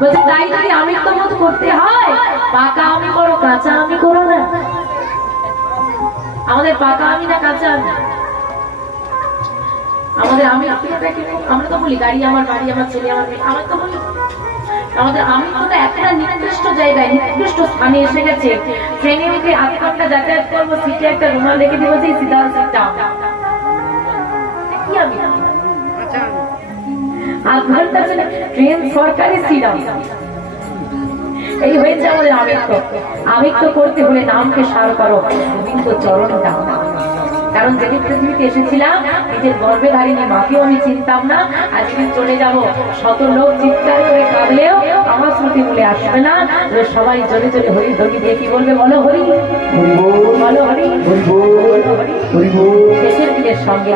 বলছে তাই যদি আমিত্ব বোধ করতে হয় পাকা আমি করো কাঁচা আমি করো না। আমাদের পাকা আমি না কাঁচা আমি, আমাদের আমি আমরা তো বলি গাড়ি আমার বাড়ি আমার ছেলে আমার মেয়ে, আমরা তো বলি আমাদের আমিত্বটা একটা নির্দিষ্ট জায়গায় নির্দিষ্ট স্থানে এসে গেছে। ট্রেনে উঠে 8 ঘন্টা যাতায়াত করবো, সিটে একটা রুমাল রেখে দিব যে সিধা সিটটা কি আমি 8 ঘন্টা চলে ট্রেন সরকারি সিট এই হয়েছে আমাদের আমিত্ব। আমিত্ব করতে হলে নামকে সার করো, গোবিন্দ চরণ দাও। কারণ যেদিন পৃথিবীতে এসেছিলাম নিজের গর্ভে ধারিনি মাকেও আমি চিনতাম না, আজকে চলে যাব শত লোক চিৎকার করে কাঁদলেও আমার স্মৃতি বলে আসবে না। সবাই জোরে জোরে হরি ধরি দিয়ে কি বলবে বলো হরি বলো হরি হরি। শেষের দিনের সঙ্গে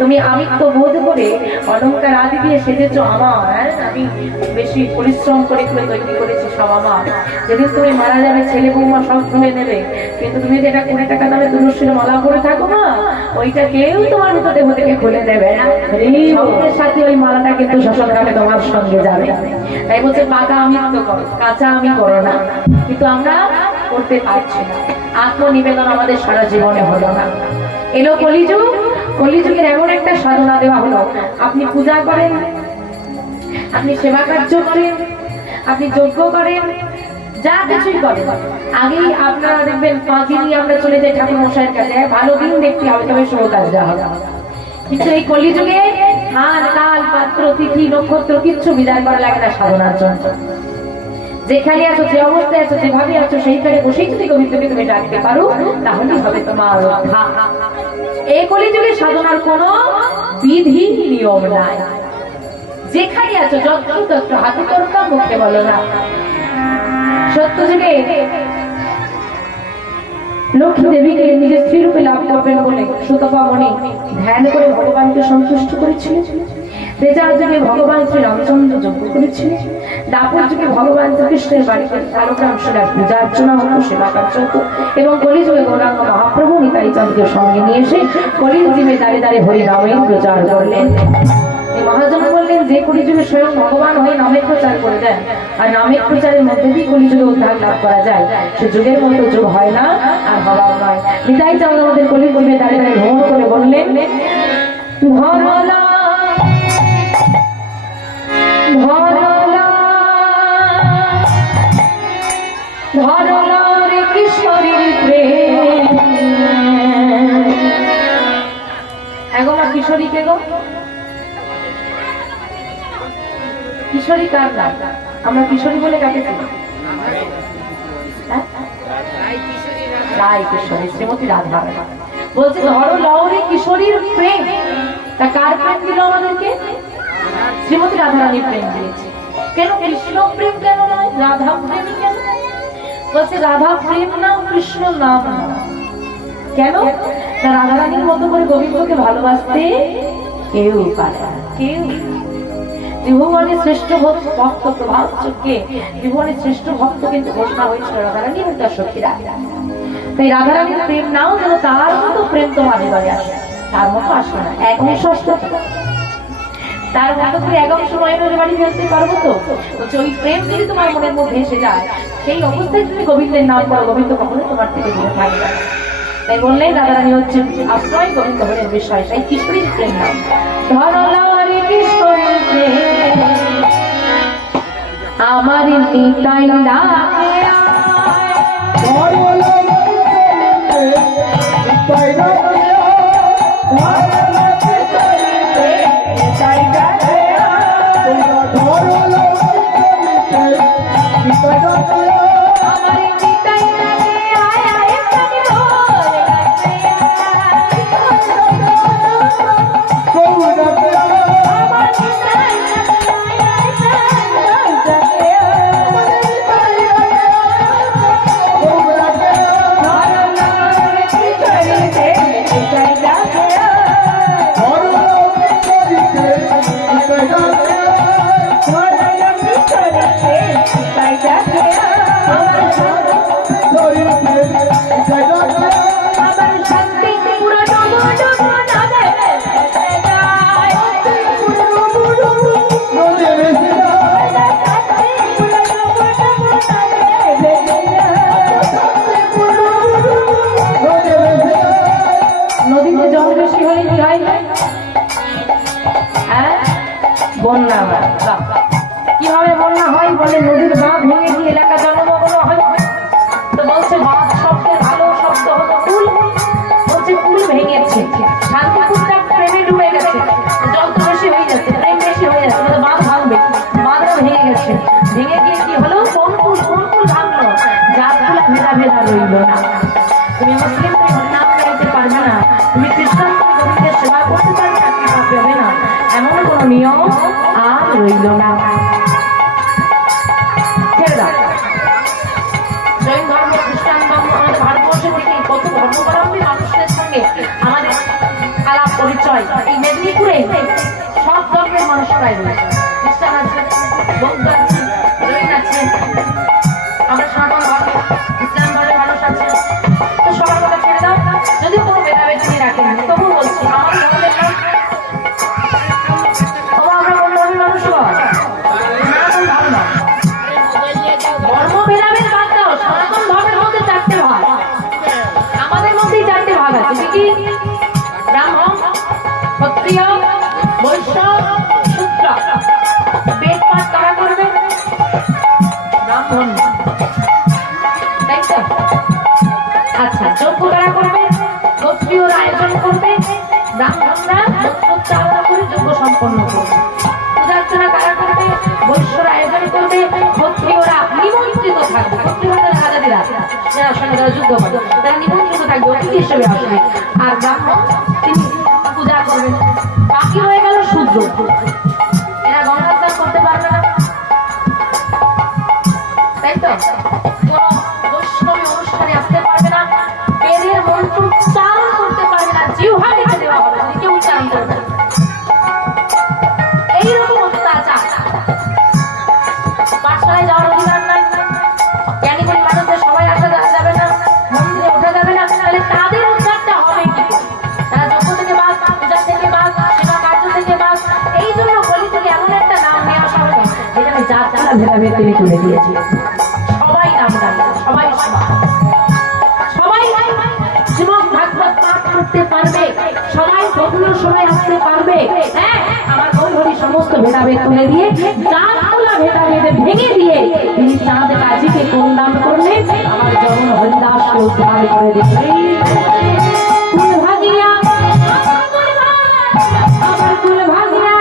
তুমি আমিত্ব বোধ করে অলঙ্কার আদি দিয়ে সেজেছো আমার, আমি বেশি পরিশ্রম করে তৈরি করেছি সব আমার। যেদিন তুমি মারা যাবে ছেলে বৌমা সব ধুয়ে নেবে, কিন্তু তুমি যেটা 20 টাকা দামে তুলসীর মালা করে থাকো না, ওইটা কেউ তোমার মৃতদেহ থেকে খুলে দেবে না। সঙ্গের সাথে ওই মালাটা কিন্তু শ্মশানঘাটে তোমার সঙ্গে যাবে। তাই বলছে পাকা আমিত্ব করো কাঁচা আমি করো না, কিন্তু আমরা করতে পারছি না। আত্মনিবেদন আমাদের সারা জীবনে হলো না। এলো কলিযুগ, কলিযুগের এমন একটা সাধনা দেওয়া হলো, আপনি পূজা করেন, আপনি সেবা কার্য করেন, আপনি যজ্ঞ করেন, যা কিছুই করেন, আগেই আপনারা দেখবেন 5 দিনই আমরা চলে যাই ঠাকুর মশাইয়ের কাছে, ভালো দিন দেখতে হবে তবে শুভ কাজ দেওয়া হবে। কিন্তু এই কলিযুগে হাত কাল পাত্র তিথি নক্ষত্র কিচ্ছু বিচার করা লাগে না সাধনার জন্য। যেখানে আছো যে অবস্থায় আছো যেভাবে আছো সেইখানে বসেই যদি গোবিন্দকে তুমি ডাকতে পারো তাহলেই হবে তোমার রক্ষা। এই কলিযুগে সাধনার কোনো বিধি নিয়ম নাই, যেখানে আছো যত্র তত্র হাতে তরকা মুখে বলো না। সত্য যুগে লক্ষ্মী দেবীকে নিজের স্ত্রী রূপে লাভ করবেন বলে সুতপা মণি ধ্যান করে ভগবানকে সন্তুষ্ট করেছিলেন। ত্রেতা যুগে ভগবান শ্রী রামচন্দ্র যজ্ঞ করেছিলেন। দ্বাপর যুগে ভগবান শ্রীকৃষ্ণের বাড়িতে কালগ্রাম শিলার পূজা অর্চনা হতো, সেবা কার্য হতো, এবং কলিযুগে গৌরাঙ্গ মহাপ্রভু নিতাই চাঁদকে সঙ্গে নিয়ে এসে কলিযুগে দাঁড়িয়ে দাঁড়িয়ে হরি নামের প্রচার করলেন। মহাজন বললেন যে কলিযুগে স্বয়ং ভগবান হয়ে নামের প্রচার করে দেন আর নামের প্রচারের মধ্যে দিয়ে কলিযুগে উদ্ধার লাভ করা যায়, সে যুগের মতো যুগ হয় না আর হওয়াও নয়। নিতাই চাঁদ আমাদের কলিযুগে দাঁড়িয়ে দাঁড়িয়ে ভ্রমণ করে বললেন ধরলা ধরলা ধরলা রে কিশোরীর প্রেম। এগো মা কিশোরী কে গো? কিশোরী কার নাম? আমরা কিশোরী বলে কাকে চিনি? রায় কিশোরী শ্রীমতী রাধা। বলছে ধরো লহরে কিশোরীর প্রেম। তা কার প্রেম দিল আমাদেরকে? শ্রীমতী রাধারানীর প্রেম দিয়েছে। কেন কৃষ্ণ প্রেম কেন নয়, রাধা প্রেম কেন? বলছে রাধা প্রেম নাম কৃষ্ণ নাম কেন? রাধারানীর মতো করে গোবিন্দকে ভালোবাসতে কেউ পারে না, কেউ। ত্রিভুবনের শ্রেষ্ঠ ভক্ত প্রভাস চোখে ত্রিভুবনের শ্রেষ্ঠ ভক্ত কিন্তু ঘোষণা হয়েছিল রাধারানী এবং তার সখীরা। তাই রাধারানীর প্রেম নাও যেন তার মতো প্রেম তোমার হৃদয়ে আসে, তার মতো আসবে না। এক অংশ আসতে তার মতো করে এক অংশ নয়নের বাড়ি ফেলতে পারবো তো? ওই প্রেম যদি তোমার মনের মধ্যে এসে যায়, সেই অবস্থায় তুমি গোবিন্দের নাম করো, গোবিন্দ কখনো তোমার থেকে দূরে থাকবে। তাই বললেন রাধারানী হচ্ছে আশ্রয় গোবিন্দ হলেন বিষয়, তাই কিশোরীর প্রেম নাম ধরলারে কিশোরীর প্রেম আমার নিতাই ডাকে No debe ser বন্যা হয়। কিভাবে বন্যা হয় বলে নদীর বাঁধ ভেঙে গিয়ে এলাকা জলমগ্ন হয়। তো বলছে বাঁধ শব্দের ভালো শব্দ হলো কুল, বলছে কুল ভেঙেছে, শান্তিপুরটা প্রেমে ডুবে গেছে, জল তো বেশি হয়ে যাচ্ছে, প্রেম বেশি হয়ে যাচ্ছে, বাঁধ ভাঙবে, বাঁধটা ভেঙে গেছে, ভেঙে গিয়ে কি হলো কোন কুল ভাঙলো, জাতগুলো ভেদা ভেদা রইল না। তুমি মুসলিম, তুমি হরিনাম গাইতে পারবে না, তুমি খ্রিস্টান, তুমি গোবিন্দের সেবা করতে পারবে না, কৃপা পাবে না, এমন কোন নিয়ম আর রইল না। ছেড়ে দাও। জৈন ধর্ম, খ্রিস্টান ধর্ম, আমাদের ভারতবর্ষে থেকে কত ধর্মাবলম্বী মানুষদের সঙ্গে আমাদের আলাপ পরিচয়। এই মেদিনীপুরে সব ধর্মের মানুষ প্রায় রয়েছে, খ্রিস্টান আছে, বৌদ্ধ আছে, জৈন আছে, আমরা সনাতন ধর্মে ইসলাম ধর্মের মানুষ আছে। তো সবার কথা ছেড়ে দাও, যদি কোনো ভেদাভেদ রাখেন, তবু বলছি আমার ধর্মের নাম আমরা কোন ধর্মের মানুষ সনাতন ধর্ম। ধর্ম ভেদাভেদ বাদ দাও, সনাতন ধর্মের মধ্যে চারটে ভাগ, আমাদের মধ্যেই চারটে ভাগ আছে। কি কি? ব্রাহ্মণ, ক্ষত্রিয়, বৈশ্য, শূদ্র। বেদ পাঠ কারা করবে? ব্রাহ্মণ, তাই তো? আচ্ছা, যজ্ঞ কারা করবে? ক্ষত্রিয়রা আয়োজন করবে, ব্রাহ্মণরা মন্ত্রোচ্চারণ করে যজ্ঞ সম্পন্ন করবে। পূজার্চনা কারা করবে? বৈশ্যরা আয়োজন করবে, ক্ষত্রিয়রা নিমন্ত্রিত থাকবে। ক্ষত্রিয়রা রাজাদিরা যারা সঙ্গে যারা যুদ্ধ করে তারা নিমন্ত্রিত থাকবে, অতিথি হিসেবে আসবে। আর ব্রাহ্মণ তিনি পূজা করবেন। বাকি হয়ে গেল শূদ্র, এরা গঙ্গা স্নান করতে পারবে না, তাই তো? কোন বৈষ্ণবী অনুষ্ঠানে আসতে পারবে না, বেদের মন্ত্র উচ্চারণ করতে পারবে না, জিহ্বা কেটে দেওয়া হবে যদি কেউ উচ্চারণ করবে। এইরকম অত্যাচার। পাঠশালায় যাওয়ার অধিকার নাই, জ্ঞানীগুলি মানুষদের সবাই আসা যাবে না, মন্দিরে ওঠা যাবে না, তাহলে তাদের উদ্ধারটা হবে কি? তারা যজ্ঞ থেকে বাদ, পূজা থেকে বাদ, সেবা কার্য থেকে বাদ। এই জন্য বলি থেকে এমন একটা নাম নিয়ে আসা হবে যেখানে যার যারা ভেদাভেদ তিনি তুলে দিয়েছে, সবাই নাম জানবে, সবাই সবাই শ্রীমদ্ ভাগবত পাঠ করতে পারবে, সবাই বন্ধুর সবাই আসতে পারবে। হ্যাঁ, আমার বন্ধুরি সমস্ত ভেদাভেদ তুলে দিয়ে চাঁদগুলা ভেদাভেদে ভেঙে দিয়ে তিনি চাঁদ কাজীকে কল্যাণ করলেন, আমার জগন হরিদাসকে উদ্ধার করে দিলেন। কুলভাগিয়া আমার কুলভাগিয়া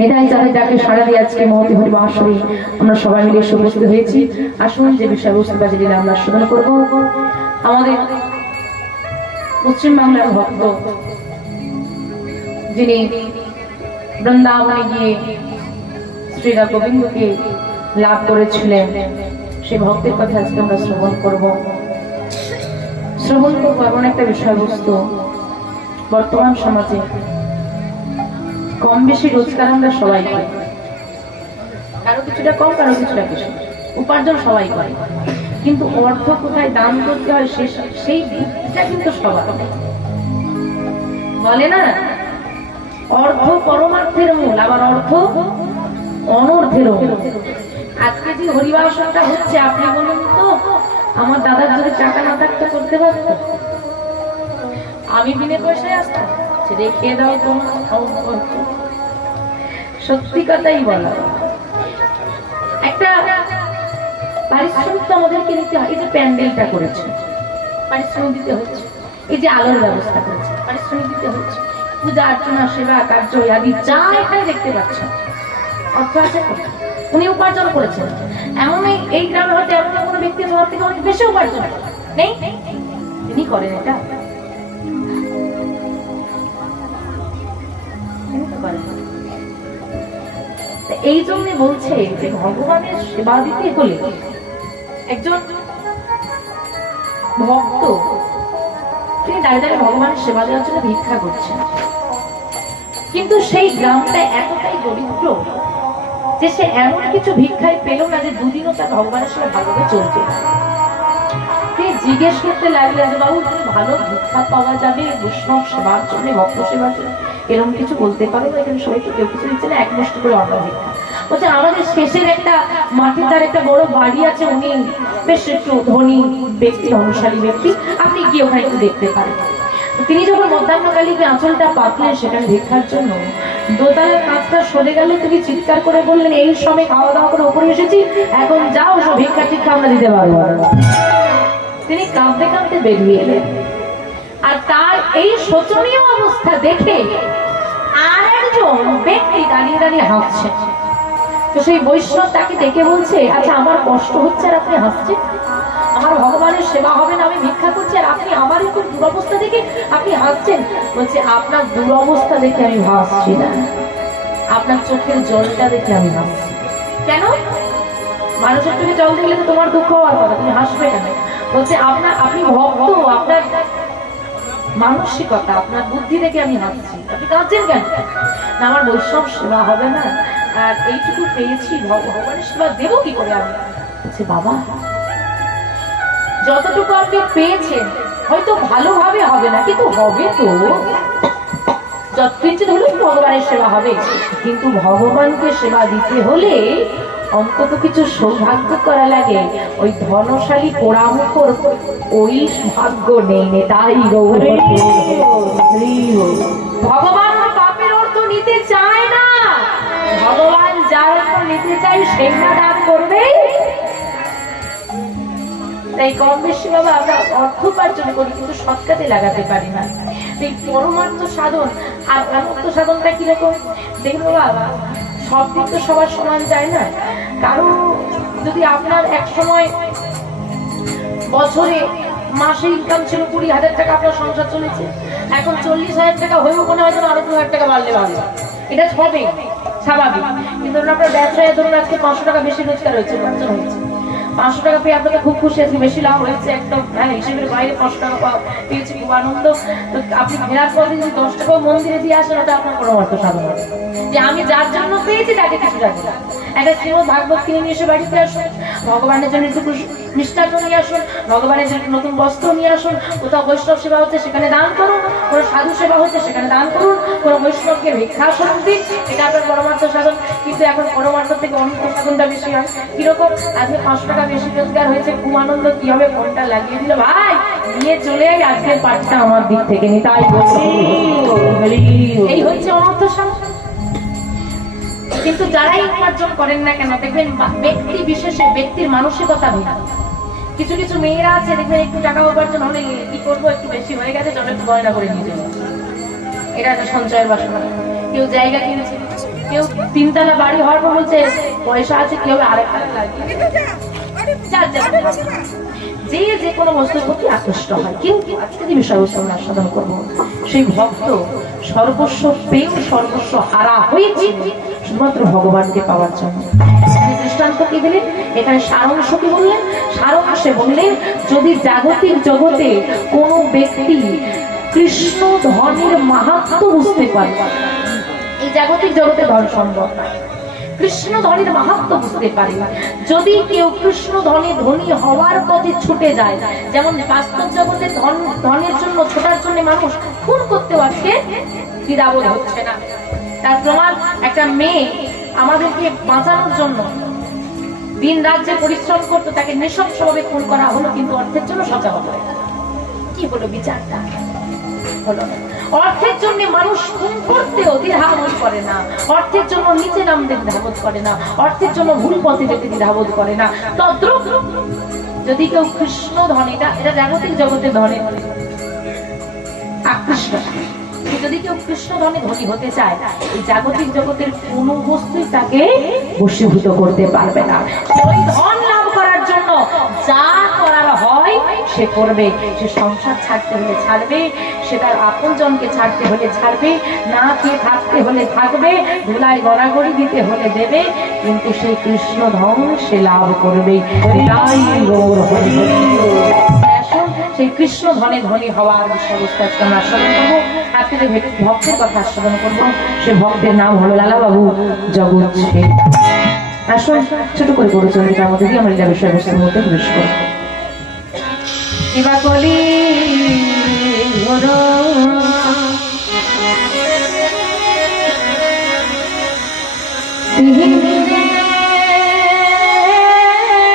মেধাই যাদের ডাকে সাড়া দিয়ে আজকে মহতি হরি মহাশয় আমরা সবাই মিলে উপস্থিত হয়েছি। আসুন যে বিষয়বস্তু বাজে দিলে আমরা শোধন করবো। আমাদের পশ্চিমবাংলার ভক্ত যিনি বৃন্দাবনে গিয়ে শ্রীরা গোবিন্দকে লাভ করেছিলেন, সেই ভক্তের কথা আজকে আমরা শ্রবণ করবো। শ্রবণ করবো এমন একটা বিষয়বস্তু, বর্তমান সমাজে কম বেশি রোজগার আমরা সবাই করি, কারো কিছুটা কম কারো কিছুটা বেশি, উপার্জন সবাই করে, কিন্তু অর্থ কোথায় দান করতে হয় সেই বুদ্ধিটা কিন্তু সবার বলে না। অর্থ পরমার্থের মূল, আবার অর্থ অনর্থের মূল। আজকে যে হরিবাসনটা হচ্ছে, আপনি বলুন তো আমার দাদার যদি টাকা না থাকতো করতে পারতো? আমি বিনে পয়সায় আসতাম? রেখে দাও তোমার, সত্যি কথাই বলা। একটা পারিশ্রমিক তো আমাদেরকে নিতে হয়। এই যে প্যান্ডেলটা করেছে পারিশ্রমিক দিতে হচ্ছে, এই যে আলোর ব্যবস্থা করেছে পারিশ্রমিক দিতে হচ্ছে, পূজা অর্চনা সেবা কার্য আদি যা এখানে দেখতে পাচ্ছ অর্থ আছে তো, উনি উপার্জন করেছেন। এমন এই গ্রামে হয়তো এমন কোনো ব্যক্তি তোমার থেকে অনেক বেশি উপার্জন নেই, তিনি করেন এটা, এই জন্য বলছে যে ভগবানের সেবা দিতে হলে একজন ভক্ত তিনি দাঁড়িয়ে দাঁড়িয়ে ভগবানের সেবা দেওয়ার জন্য ভিক্ষা করছেন, কিন্তু সেই গ্রামটা এতটাই দরিদ্র যে সে এমন কিছু ভিক্ষায় পেল না যে দুদিনও তার ভগবানের সেবা ভালোভাবে চলছে। তিনি জিজ্ঞেস করতে লাগলেন যে বাবু তুমি ভালো ভিক্ষা পাওয়া যাবে বৈষ্ণব সেবার জন্য, ভক্ত সেবার জন্য, এরকম কিছু বলতে পারো? এখানে সবাই তো কেউ কিছু দিচ্ছে না, এক মুষ্টি করে অন্ন ভিক্ষা। বলছে আমাদের শেষের একটা মাঠে তার একটা বড় বাড়ি আছে, উনি বেশ একটু ধনী ব্যক্তি, ধনশালী ব্যক্তি, আপনি গিয়ে ওখানে একটু দেখতে পারেন। তিনি যখন মধ্যাহ্নকালীকে আঁচলটা পাতলেন সেখানে ভিক্ষার জন্য, দোতলার কাঁচটা সরে গেল, তিনি চিৎকার করে বললেন এই সময় খাওয়া দাওয়া করে উপরে এসেছি, এখন যাও সব ভিক্ষা টিক্ষা আমরা দিতে পারবো। তিনি কাঁদতে কাঁদতে বেরিয়ে এলেন। আর তার এই শোচনীয় অবস্থা দেখে আর একজন ব্যক্তি দাঁড়িয়ে দাঁড়িয়ে হাসছে। তো সেই বৈষ্ণব তাকে দেখে বলছে আচ্ছা আমার কষ্ট হচ্ছে আর আপনি হাসছেন, আমার ভগবানের সেবা হবে না, আমি ভিক্ষা করছি আর আপনি আমার একটু দুরবস্থা দেখে আপনি হাসছেন। বলছে আপনার দুরবস্থা দেখে আমি হাসছি না, আপনার চোখের জলটা দেখে আমি হাসছি। কেন? মানুষের চোখে জল দেখলে তো তোমার দুঃখ হওয়ার কথা, তুমি হাসবে কেন? বলছে আপনি ভক্ত, আপনার মানসিকতা, আপনার বুদ্ধি দেখে আমি হাসছি, আপনি কাঁদছেন কেন? না আমার বৈষ্ণব সেবা হবে না, আর এইটুকু পেয়েছি, ভগবানের সেবা দেবো কি করে আমি? বলছে বাবা যতটুকু আপনি পেয়েছেন হয়তো ভালোভাবে হবে না, কিন্তু হবে তো, যৎকিঞ্চিৎ হলেও ভগবানের সেবা হবে। কিন্তু ভগবানকে সেবা দিতে হলে অন্তত কিছু সৌভাগ্য করা লাগে, ওই ধনশালী পোড়ামুখর ওই ভাগ্য নেই। তাই ভগবান পাপের অর্থ নিতে চায় না, ভগবান যার অর্থ নিতে চাই সেই না দান করবে। তাই কম বেশি বাবা আমরা অর্থ উপার্জন করি কিন্তু সৎ কাজে লাগাতে পারি না। এই পরমার্থ সাধন আর অনর্থ সাধনটা কিরকম দেখবো বাবা, সব দিক তো সবার সমান যায় না। কারণ যদি আপনার এক সময় বছরে মাসে ইনকাম ছিল 20,000 টাকা, আপনার সংসার চলেছে, এখন 40,000 টাকা হয়েও মনে হয় যেন আরো 2,000 টাকা বাড়লে ভালো, এটা হবে স্বাভাবিক। কিন্তু আপনার ব্যবসায় ধরুন আজকে 500 টাকা বেশি রোজগার হয়েছে, বঞ্চন হয়েছে, 500 টাকা পেয়ে আপনাকে খুব খুশি, আজকে বেশি লাভ হয়েছে, একদম হ্যাঁ হিসেবের বাইরে 500 টাকা পেয়েছি, খুব আনন্দ। তো আপনি ফেরার পরে যদি 10 টাকাও মন্দিরে দিয়ে আসেন ওটা আপনার কোনো অর্থ সাধন হবে যে আমি যার জন্য পেয়েছি তাকে কিছু রাখবো না। একটা শ্রীমদ ভাগবত কিনে নিয়ে এসে বাড়িতে আসুন, ভগবানের জন্য একটু মিষ্টান্ন নিয়ে আসুন, ভগবানের জন্য নতুন বস্ত্র নিয়ে আসুন, কোথাও বৈষ্ণব সেবা হচ্ছে সেখানে দান করুন, কোনো সাধু সেবা হচ্ছে সেখানে দান করুন, কোনো বৈষ্ণবকে ভিক্ষাসন দিন, এটা আপনার পরমার্থ সাধন। কিন্তু এখন পরমার্থ থেকে অনর্থ সাধনটা বেশি হয়। কিরকম? আজকে 500 টাকা বেশি রোজগার হয়েছে, খুব আনন্দ, কি হবে ফোনটা লাগিয়ে দিল, ভাই নিয়ে চলে যাই আজকের পাঠটা আমার দিক থেকে নি, তাই এই হচ্ছে অনর্থ সাধন। কিন্তু যারাই উপার্জন করেন না কেন দেখবেন ব্যক্তি বিশেষে ব্যক্তির মানসিকতা ভিন্ন। কিছু কিছু মেয়েরা আছে দেখবেন একটু টাকা উপার্জন হলে কি করবো, একটু বেশি হয়ে গেছে চলো একটু গয়না করে নিয়ে যাবো, এটা একটা সঞ্চয়ের বাসনা। কেউ জায়গা কিনেছে, কেউ 3 তলা বাড়ি হওয়ার পর বলছে পয়সা আছে কি হবে আরেকটা লাগিয়ে, যে যে কোনো বস্তুর প্রতি আকৃষ্ট হয়। কিন্তু আজকে যে বিষয়বস্তু আমরা সাধন করবো, সেই ভক্ত সর্বস্ব পেয়েও সর্বস্ব হারা হয়েছে শুধুমাত্র ভগবানকে পাওয়ার জন্য। দৃষ্টান্ত কি দিলেন এখানে, সারাংশ কি বললেন? সারাংশে বললেন যদি জাগতিক জগতে কোনো ব্যক্তি কৃষ্ণ ধনের মাহাত্ম্য বুঝতে পারে, এই জাগতিক জগতে ধন সম্ভব না, কৃষ্ণ ধনের মাহাত্ম্য বুঝতে পারে, যদি কেউ কৃষ্ণ ধনে ধনী হওয়ার পথে ছুটে যায়, যেমন বাস্তব জগতে ধনের জন্য ছোটার জন্য মানুষ খুন করতেও আজকে দ্বিধাবোধ হচ্ছে না। তার প্রমাণ একটা মেয়ে আমাদেরকে বাঁচানোর জন্য দিন রাত যে পরিশ্রম করতো তাকে নৃশংসভাবে খুন করা হলো, কিন্তু অর্থের জন্য সজা হলো। কি হলো বিচারটা? হলো না। অর্থের জন্য মানুষ খুন করতেও দ্বিধাবোধ করে না, অর্থের জন্য নিচে নামতে দ্বিধাবোধ করে না, অর্থের জন্য ভুল পথে যেতে দ্বিধাবোধ করে না। তদ্রূপ যদি কেউ কৃষ্ণ ধন, এটা জাগতিক জগতে ধনে আকৃষ্ট, যদি কেউ কৃষ্ণ ধনে ধনী হতে চায়, এই জাগতিক জগতের কোনো বস্তুই তাকে বশীভূত করতে পারবে না। ওই ধন লাভ করার জন্য যা করার হয় সে করবে। সে সংসার ছাড়তে হলে ছাড়বে, সে তার আপনজনকে ছাড়তে হলে ছাড়বে, না খেয়ে থাকতে হলে থাকবে, ধুলায় গড়াগড়ি দিতে হলে দেবে, কিন্তু সেই কৃষ্ণ ধন সে লাভ করবে। সেই কৃষ্ণ ধনে ধনী হওয়ার বিষয়বস্তু আজকে আমরা আস্বাদন করবো। আজকে যে ভক্তের কথা আস্বাদন করবো, সে ভক্তের নাম হলো লালাবাবু জগৎ শেঠ। আসুন ছোট করে গরু চন্দ্রিকার মধ্যে দিয়ে আমরা এটা বিষয়বস্তুর মধ্যে প্রবেশ করবো। কলি ঘোর